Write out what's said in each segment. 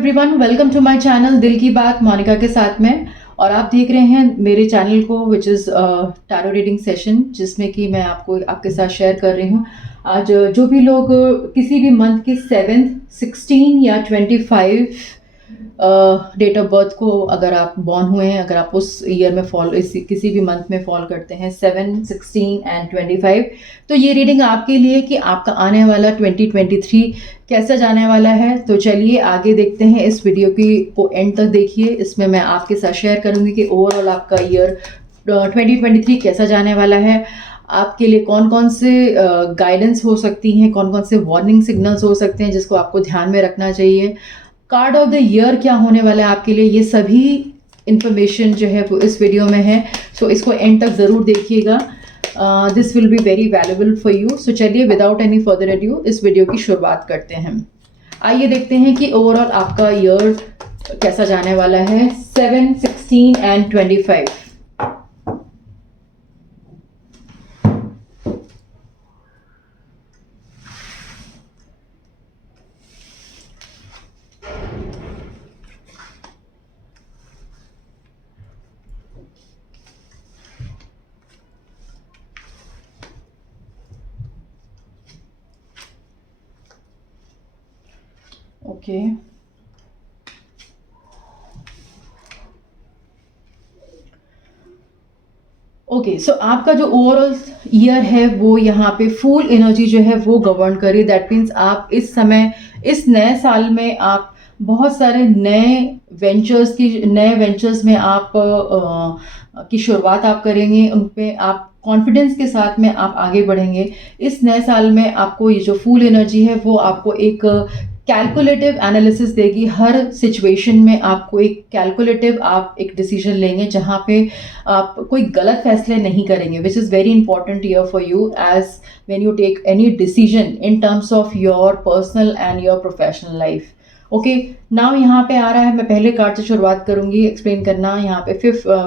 Everyone, welcome to my channel दिल की बात मोनिका के साथ में। और आप देख रहे हैं मेरे चैनल को which is tarot reading session, जिसमें कि मैं आपके साथ शेयर कर रही हूँ। आज जो भी लोग किसी भी मंथ के 7, 16 या 25 डेट ऑफ बर्थ को अगर आप बॉर्न हुए हैं, अगर आप उस ईयर में किसी भी मंथ में फॉल करते हैं 7, 16 एंड 25, तो ये रीडिंग आपके लिए कि आपका आने वाला 2023 कैसा जाने वाला है। तो चलिए आगे देखते हैं, इस वीडियो को एंड तक देखिए। इसमें मैं आपके साथ शेयर करूंगी कि ओवरऑल आपका ईयर 2023 कैसा जाने वाला है, आपके लिए कौन कौन से गाइडेंस हो सकती हैं, कौन कौन से वार्निंग सिग्नल्स हो सकते हैं जिसको आपको ध्यान में रखना चाहिए, कार्ड ऑफ द ईयर क्या होने वाला है आपके लिए। ये सभी इंफॉर्मेशन जो है वो इस वीडियो में है, सो इसको एंड तक ज़रूर देखिएगा। This will be very valuable for you. So चलिए विदाउट एनी फर्दर एड्यू इस वीडियो की शुरुआत करते हैं। आइए देखते हैं कि ओवरऑल आपका ईयर कैसा जाने वाला है 7, 16 एंड 25। ओके, ओके, सो आपका जो ओवरऑल ईयर है वो यहाँ पे फुल एनर्जी जो है वो गवर्न करे। दैट मीन्स आप इस समय, इस नए साल में आप बहुत सारे नए वेंचर्स में आप की शुरुआत आप करेंगे। उन पे आप कॉन्फिडेंस के साथ में आप आगे बढ़ेंगे। इस नए साल में आपको ये जो फुल एनर्जी है वो आपको एक कैलकुलेटिव एनालिसिस देगी। हर सिचुएशन में आपको आप एक डिसीजन लेंगे जहाँ पे आप कोई गलत फैसले नहीं करेंगे, which is very important year for you as when you take any decision in terms of your personal and your professional life. Okay, now यहाँ पे आ रहा है, मैं पहले कार्ड से शुरुआत करूंगी एक्सप्लेन करना। यहाँ पे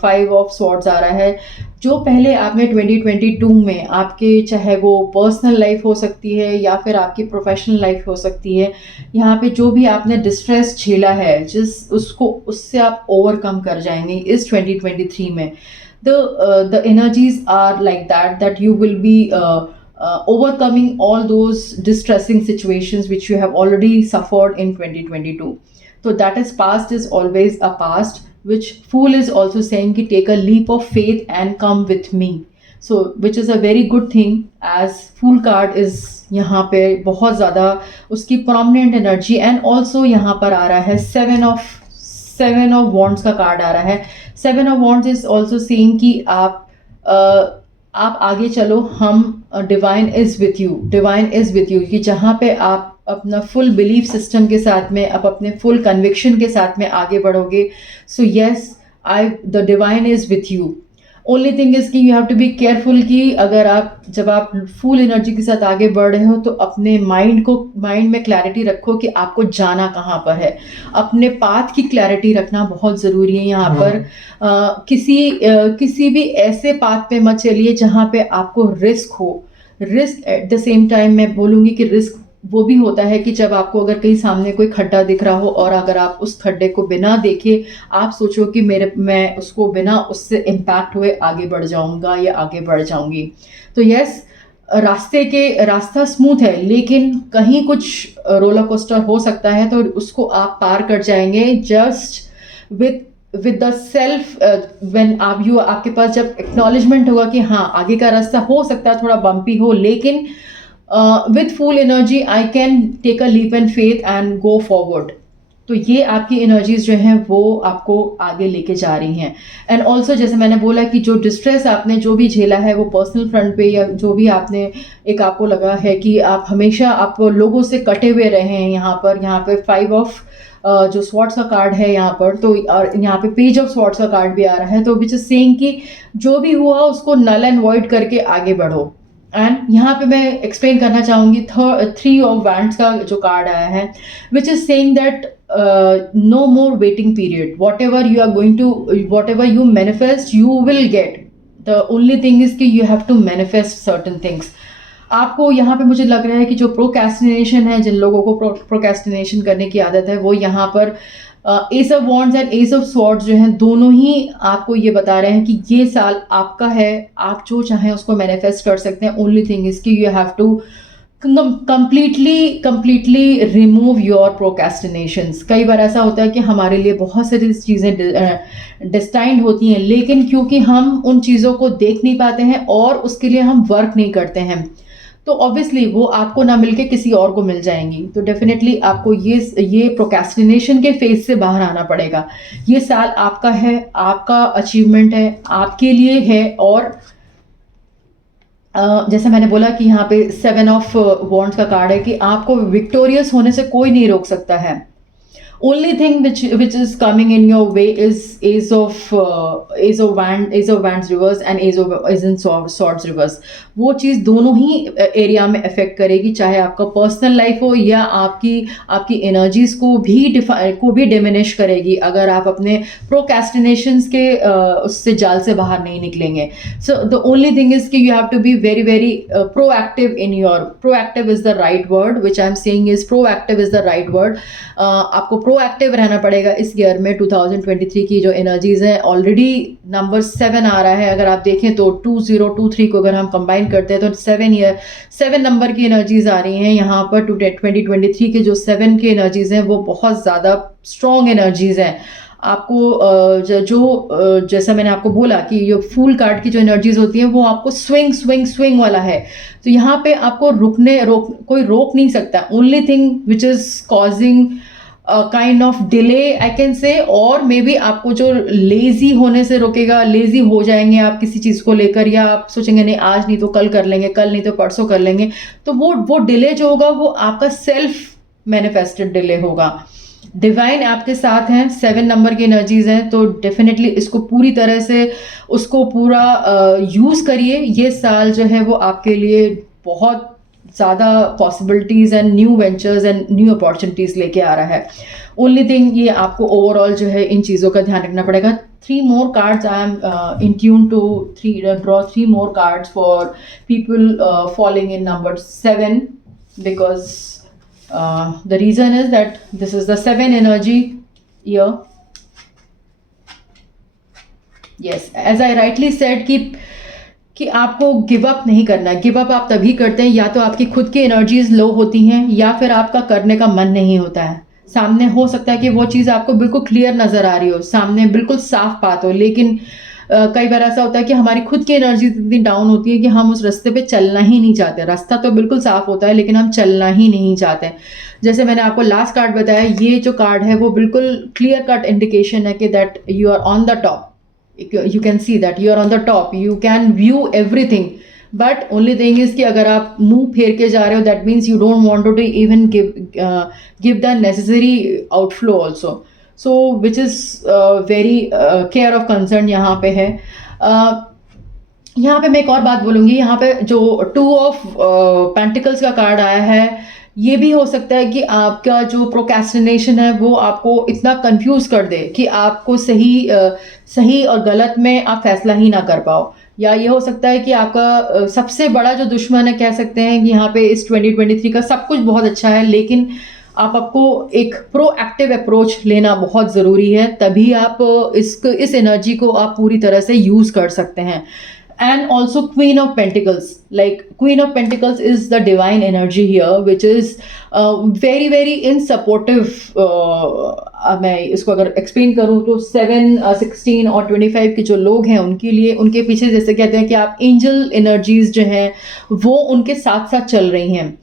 5 ऑफ स्वॉर्ड्स आ रहा है। जो पहले आपने 2022 में आपके, चाहे वो पर्सनल लाइफ हो सकती है या फिर आपकी प्रोफेशनल लाइफ हो सकती है, यहाँ पे जो भी आपने डिस्ट्रेस झेला है, उससे आप ओवरकम कर जाएंगे इस 2023 में। the energies are like that you will be overcoming all those distressing situations which you have already suffered in 2022. So that is past is always a past, which Fool is also saying ki take a leap of faith and come with me. So which is a very good thing, as Fool card is यहाँ पे बहुत ज़्यादा उसकी prominent energy, and also यहाँ पर आ रहा है 7 of Wands का कार्ड आ रहा है। 7 of Wands is also saying कि आप आगे चलो, हम डिवाइन इज विथ यू, कि जहाँ पे आप अपना फुल बिलीफ सिस्टम के साथ में, आप अपने फुल कन्विक्शन के साथ में आगे बढ़ोगे। So yes, the divine is with you. Only thing is कि you have to be careful कि जब आप फुल एनर्जी के साथ आगे बढ़ रहे हो तो अपने माइंड में क्लैरिटी रखो कि आपको जाना कहाँ पर है। अपने पाथ की क्लैरिटी रखना बहुत ज़रूरी है यहाँ पर। किसी भी ऐसे पाथ पे मत चलिए जहाँ पे आपको risk at the same time मैं बोलूँगी कि रिस्क वो भी होता है कि जब आपको अगर कहीं सामने कोई खड्डा दिख रहा हो और अगर आप उस खड्डे को बिना देखे आप सोचो कि मैं उसको बिना उससे इम्पैक्ट हुए आगे बढ़ जाऊंगा या आगे बढ़ जाऊंगी। तो यस, रास्ता स्मूथ है, लेकिन कहीं कुछ रोलर कोस्टर हो सकता है, तो उसको आप पार कर जाएंगे just with the self. When आपके पास जब एक्नॉलेजमेंट होगा कि हाँ, आगे का रास्ता हो सकता है थोड़ा बम्पी हो, लेकिन with full energy I can take a leap and faith and go forward। तो ये आपकी एनर्जीज जो हैं वो आपको आगे लेके जा रही हैं। एंड ऑल्सो जैसे मैंने बोला कि जो डिस्ट्रेस आपने जो भी झेला है वो पर्सनल फ्रंट पे, या जो भी आपको लगा है कि आप हमेशा आप लोगों से कटे हुए रहे हैं, यहाँ पे 5 ऑफ जो स्वॉर्ड्स का कार्ड है यहाँ पर, तो और यहाँ पे पेज ऑफ स्वॉर्ड्स का कार्ड भी आ रहा है। तो विच इज सेइंग कि जो भी हुआ उसको नल एंड वॉइड करके आगे बढ़ो। एंड यहाँ पे मैं एक्सप्लेन करना चाहूँगी 3 ऑफ वैंड्स का जो कार्ड आया है, which is saying that no more waiting period. Whatever you manifest, you will get. The only thing is that you have to manifest certain things. आपको यहाँ पे मुझे लग रहा है कि जो प्रोक्रेस्टिनेशन है, जिन लोगों को प्रोक्रेस्टिनेशन करने की आदत है, वो यहाँ पर S of wands and S of swords जो हैं, दोनों ही आपको ये बता रहे हैं कि ये साल आपका है, आप जो चाहें उसको मैनिफेस्ट कर सकते हैं। ओनली थिंग इज कि you have to completely remove your procrastinations. कई बार ऐसा होता है कि हमारे लिए बहुत सारी चीज़ें डिस्टाइंड होती हैं, लेकिन क्योंकि हम उन चीज़ों को देख नहीं पाते हैं और उसके लिए हम वर्क नहीं करते हैं, तो ऑब्वियसली वो आपको ना मिलके किसी और को मिल जाएंगी। तो डेफिनेटली आपको ये प्रोक्रेस्टिनेशन के फेज से बाहर आना पड़ेगा। ये साल आपका है, आपका अचीवमेंट है, आपके लिए है। और जैसे मैंने बोला कि यहाँ पे 7 ऑफ वॉन्ड्स का कार्ड है कि आपको विक्टोरियस होने से कोई नहीं रोक सकता है। only thing which is coming in your way is ace of wands reverse and ace in swords reverse। वो चीज़ दोनों ही एरिया में अफेक्ट करेगी, चाहे आपका पर्सनल लाइफ हो या आपकी एनर्जीज को भी डिमिनिश करेगी अगर आप अपने प्रोक्रेस्टिनेशंस के उससे जाल से बाहर नहीं निकलेंगे। So the only thing is कि you have to be very very proactive in your, proactive is the right word which I am saying is proactive is the right word. आपको प्रोएक्टिव रहना पड़ेगा इस ईयर में। 2023 की जो energies हैं, already number 7 आ रहा है। अगर आप देखें तो 2023 को अगर हम कंबाइन करते हैं तो 7 नंबर की एनर्जीज आ रही हैं यहाँ पर। 2023 के जो 7 की एनर्जीज हैं वो बहुत ज़्यादा स्ट्रॉन्ग एनर्जीज हैं। आपको जैसा मैंने आपको बोला कि ये फूल कार्ड की जो एनर्जीज होती है वो आपको स्विंग वाला है। तो यहाँ पे आपको कोई रोक नहीं सकता। Only thing which is causing kind of delay I can say, और मे बी आपको जो लेजी होने से रोकेगा, लेजी हो जाएंगे आप किसी चीज़ को लेकर, या आप सोचेंगे नहीं आज नहीं तो कल कर लेंगे, कल नहीं तो परसों कर लेंगे, तो वो डिले जो होगा वो आपका सेल्फ मैनिफेस्टेड डिले होगा। डिवाइन आपके साथ हैं, 7 नंबर की एनर्जीज हैं, तो डेफिनेटली इसको पूरी तरह से उसको पूरा यूज़ करिए। ये साल जो है वो आपके लिए बहुत ज़्यादा possibilities and new ventures and new opportunities लेके आ रहा है। ओनली थिंग ये आपको ओवरऑल जो है इन चीज़ों का ध्यान रखना पड़ेगा। 3 more cards I am in tune to draw 3 more cards for people falling in number 7, because the reason is that this is the 7 energy year. Yes, as I rightly said कि आपको give up नहीं करना है। Give up आप तभी करते हैं या तो आपकी खुद की एनर्जीज लो होती हैं या फिर आपका करने का मन नहीं होता है। सामने हो सकता है कि वो चीज़ आपको बिल्कुल क्लियर नज़र आ रही हो, सामने बिल्कुल साफ बात हो, लेकिन कई बार ऐसा होता है कि हमारी खुद की एनर्जी इतनी डाउन होती है कि हम उस रास्ते पे चलना ही नहीं चाहते। रास्ता तो बिल्कुल साफ होता है लेकिन हम चलना ही नहीं चाहते। जैसे मैंने आपको लास्ट कार्ड बताया, ये जो कार्ड है वो बिल्कुल क्लियर कट इंडिकेशन है कि that you are on the top. You can see that you are on the top, you can view everything, but only thing is कि अगर आप मुंह फेर के जा रहे हो, that means you don't want to even give the necessary outflow also, so which is very care of concern यहाँ पे है। यहाँ पे मैं एक और बात बोलूँगी, यहाँ पे जो 2 ऑफ पेंटिकल्स का कार्ड आया है, ये भी हो सकता है कि आपका जो प्रोक्रेस्टिनेशन है वो आपको इतना कंफ्यूज कर दे कि आपको सही और गलत में आप फैसला ही ना कर पाओ। या ये हो सकता है कि आपका सबसे बड़ा जो दुश्मन है, कह सकते हैं कि यहाँ पे इस 2023 का सब कुछ बहुत अच्छा है, लेकिन आपको एक प्रोएक्टिव अप्रोच लेना बहुत ज़रूरी है, तभी आप इस एनर्जी को आप पूरी तरह से यूज़ कर सकते हैं। And also Queen of Pentacles, like Queen of Pentacles is the divine energy here, which is very very in supportive। मैं इसको अगर एक्सप्लेन करूँ तो 7, 16 और 25 के जो लोग हैं उनके लिए, उनके पीछे जैसे कहते हैं कि आप एंजल एनर्जीज जो हैं वो उनके साथ साथ चल रही हैं।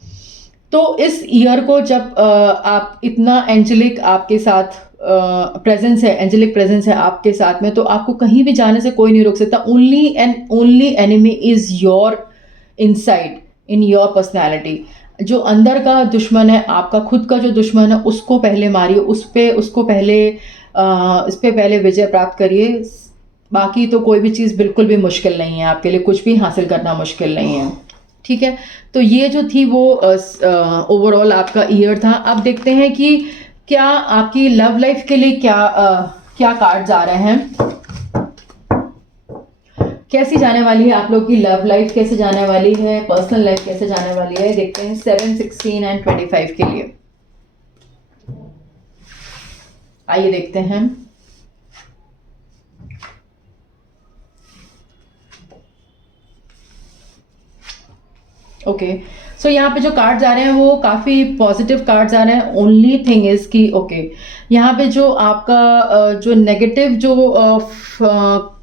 तो इस ईयर को जब आप इतना एंजेलिक आपके साथ प्रेजेंस है, एंजेलिक प्रेजेंस है आपके साथ में, तो आपको कहीं भी जाने से कोई नहीं रोक सकता। Only and only enemy is your inside, in your personality. जो अंदर का दुश्मन है, आपका खुद का जो दुश्मन है, उसको पहले मारिए, इस पे पहले विजय प्राप्त करिए। बाकी तो कोई भी चीज़ बिल्कुल भी मुश्किल नहीं है आपके लिए, कुछ भी हासिल करना मुश्किल नहीं है। ठीक है, तो ये जो थी वो ओवरऑल आपका ईयर था। अब देखते हैं कि क्या आपकी लव लाइफ के लिए क्या कार्ड्स आ रहे हैं। कैसी जाने वाली है आप लोग की लव लाइफ, कैसे जाने वाली है, पर्सनल लाइफ कैसे जाने वाली है, देखते हैं 7, 16 एंड 25 के लिए। आइए देखते हैं। ओके, सो यहाँ पे जो कार्ड्स आ रहे हैं वो काफ़ी पॉजिटिव कार्ड्स आ रहे हैं। ओनली थिंग इज़ कि ओके, यहाँ पे जो आपका जो नेगेटिव जो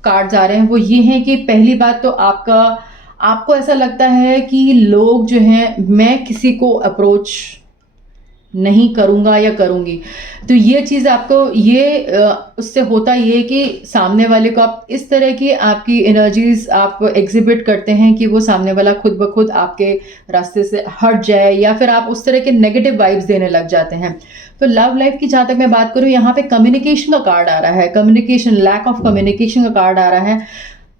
कार्ड्स आ रहे हैं वो ये हैं कि पहली बात तो आपको ऐसा लगता है कि लोग जो हैं, मैं किसी को अप्रोच नहीं करूँगा या करूँगी। तो ये चीज़ आपको उससे होता ये है कि सामने वाले को आप इस तरह की आपकी एनर्जीज़ आप एग्ज़िबिट करते हैं कि वो सामने वाला खुद ब खुद आपके रास्ते से हट जाए, या फिर आप उस तरह के नेगेटिव वाइब्स देने लग जाते हैं। तो लव लाइफ की जहाँ तक मैं बात करूँ, यहाँ पे कम्युनिकेशन का कार्ड आ रहा है, कम्युनिकेशन, लैक ऑफ कम्युनिकेशन का कार्ड आ रहा है।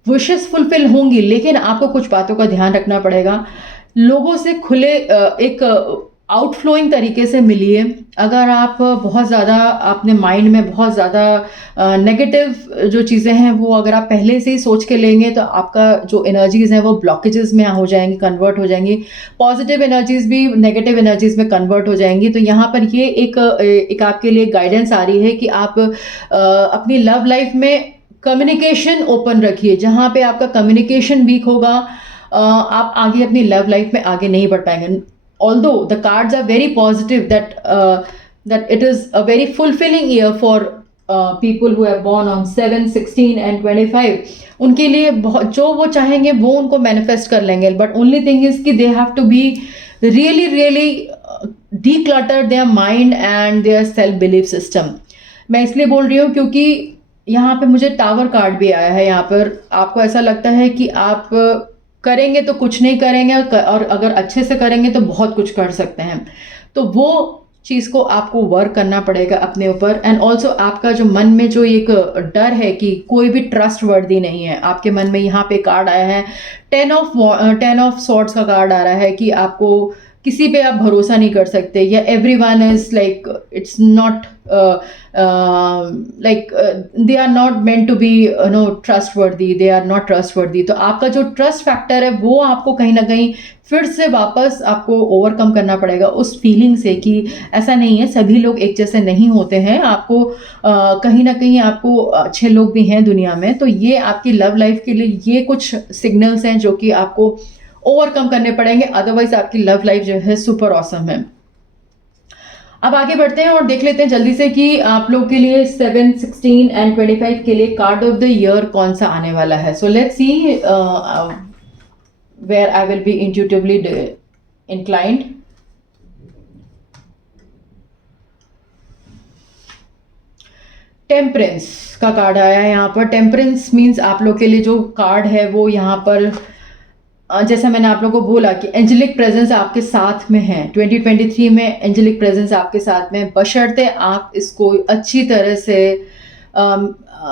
विशेस फुलफिल होंगी, लेकिन आपको कुछ बातों का ध्यान रखना पड़ेगा। लोगों से खुले एक आउटफ्लोइंग तरीके से मिलिए। अगर आप बहुत ज़्यादा अपने माइंड में बहुत ज़्यादा नेगेटिव जो चीज़ें हैं वो अगर आप पहले से ही सोच के लेंगे तो आपका जो एनर्जीज़ हैं वो ब्लॉकेजेस में हो जाएंगी, कन्वर्ट हो जाएंगी। पॉजिटिव एनर्जीज़ भी नेगेटिव एनर्जीज़ में कन्वर्ट हो जाएंगी। तो यहाँ पर ये एक आपके लिए गाइडेंस आ रही है कि आप अपनी लव लाइफ में कम्युनिकेशन ओपन रखिए। जहाँ पे आपका कम्युनिकेशन वीक होगा, आप आगे अपनी लव लाइफ में आगे नहीं बढ़ पाएंगे। Although the cards are very positive that it is a very fulfilling year for people who are born on 7, 16 and 25, उनके लिए बहुत जो वो चाहेंगे वो उनको मैनिफेस्ट कर लेंगे। बट ओनली थिंग इज कि they have to be really declutter their mind and their self belief system। मैं इसलिए बोल रही हूँ क्योंकि यहाँ पे मुझे टावर कार्ड भी आया है। यहाँ पर आपको ऐसा लगता है कि आप करेंगे तो कुछ नहीं करेंगे, और अगर अच्छे से करेंगे तो बहुत कुछ कर सकते हैं। तो वो चीज़ को आपको वर्क करना पड़ेगा अपने ऊपर। एंड ऑल्सो आपका जो मन में जो एक डर है कि कोई भी ट्रस्ट वर्दी नहीं है आपके मन में, यहाँ पे कार्ड आया है 10 ऑफ सॉर्ड्स का कार्ड आ रहा है कि आपको किसी पे आप भरोसा नहीं कर सकते, या everyone is like it's not they are not meant to be trustworthy, they are not trust वर्दी। तो आपका जो ट्रस्ट फैक्टर है वो आपको कहीं ना कहीं फिर से वापस आपको ओवरकम करना पड़ेगा उस फीलिंग से कि ऐसा नहीं है, सभी लोग एक जैसे नहीं होते हैं। आपको कहीं ना कहीं आपको अच्छे लोग भी हैं दुनिया में। तो ये आपकी लव लाइफ के लिए ये कुछ सिग्नल्स हैं जो कि आपको ओवरकम करने पड़ेंगे, अदरवाइज आपकी लव लाइफ जो है सुपर ऑसम है। अब आगे बढ़ते हैं और देख लेते हैं जल्दी से कि आप लोग के लिए 7, 16 एंड 25 के लिए कार्ड ऑफ द ईयर कौन सा आने वाला है। So let's see where I will be intuitively inclined. Temperance का कार्ड आया है यहाँ पर। टेम्परेंस मीन्स आप लोग के लिए जो कार्ड है वो यहाँ पर जैसा मैंने आप लोगों को बोला कि एंजेलिक प्रेजेंस आपके साथ में है। 2023 में एंजेलिक प्रेजेंस आपके साथ में, बशर्ते आप इसको अच्छी तरह से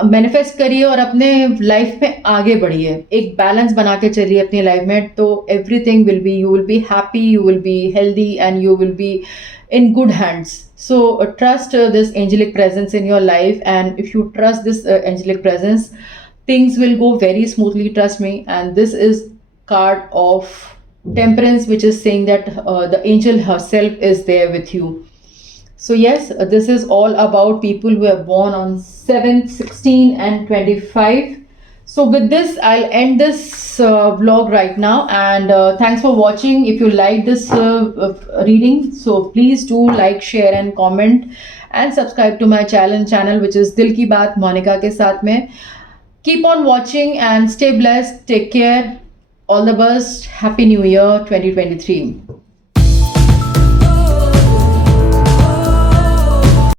मैनिफेस्ट करिए और अपने लाइफ में आगे बढ़िए, एक बैलेंस बना के चलिए अपनी लाइफ में। तो everything will be, you will be happy, you will be healthy and you will be in good hands. So trust this angelic presence in your life, and if you trust this angelic presence, things will go very smoothly, trust me. And this is card of temperance, which is saying that the angel herself is there with you. So yes, this is all about people who are born on 7, 16 and 25. So with this, I'll end this vlog right now, and thanks for watching. If you like this reading, so please do like, share and comment, and subscribe to my channel which is Dil Ki Baat Monica के साथ में. Keep on watching and stay blessed. Take care. All the best. Happy New Year 2023.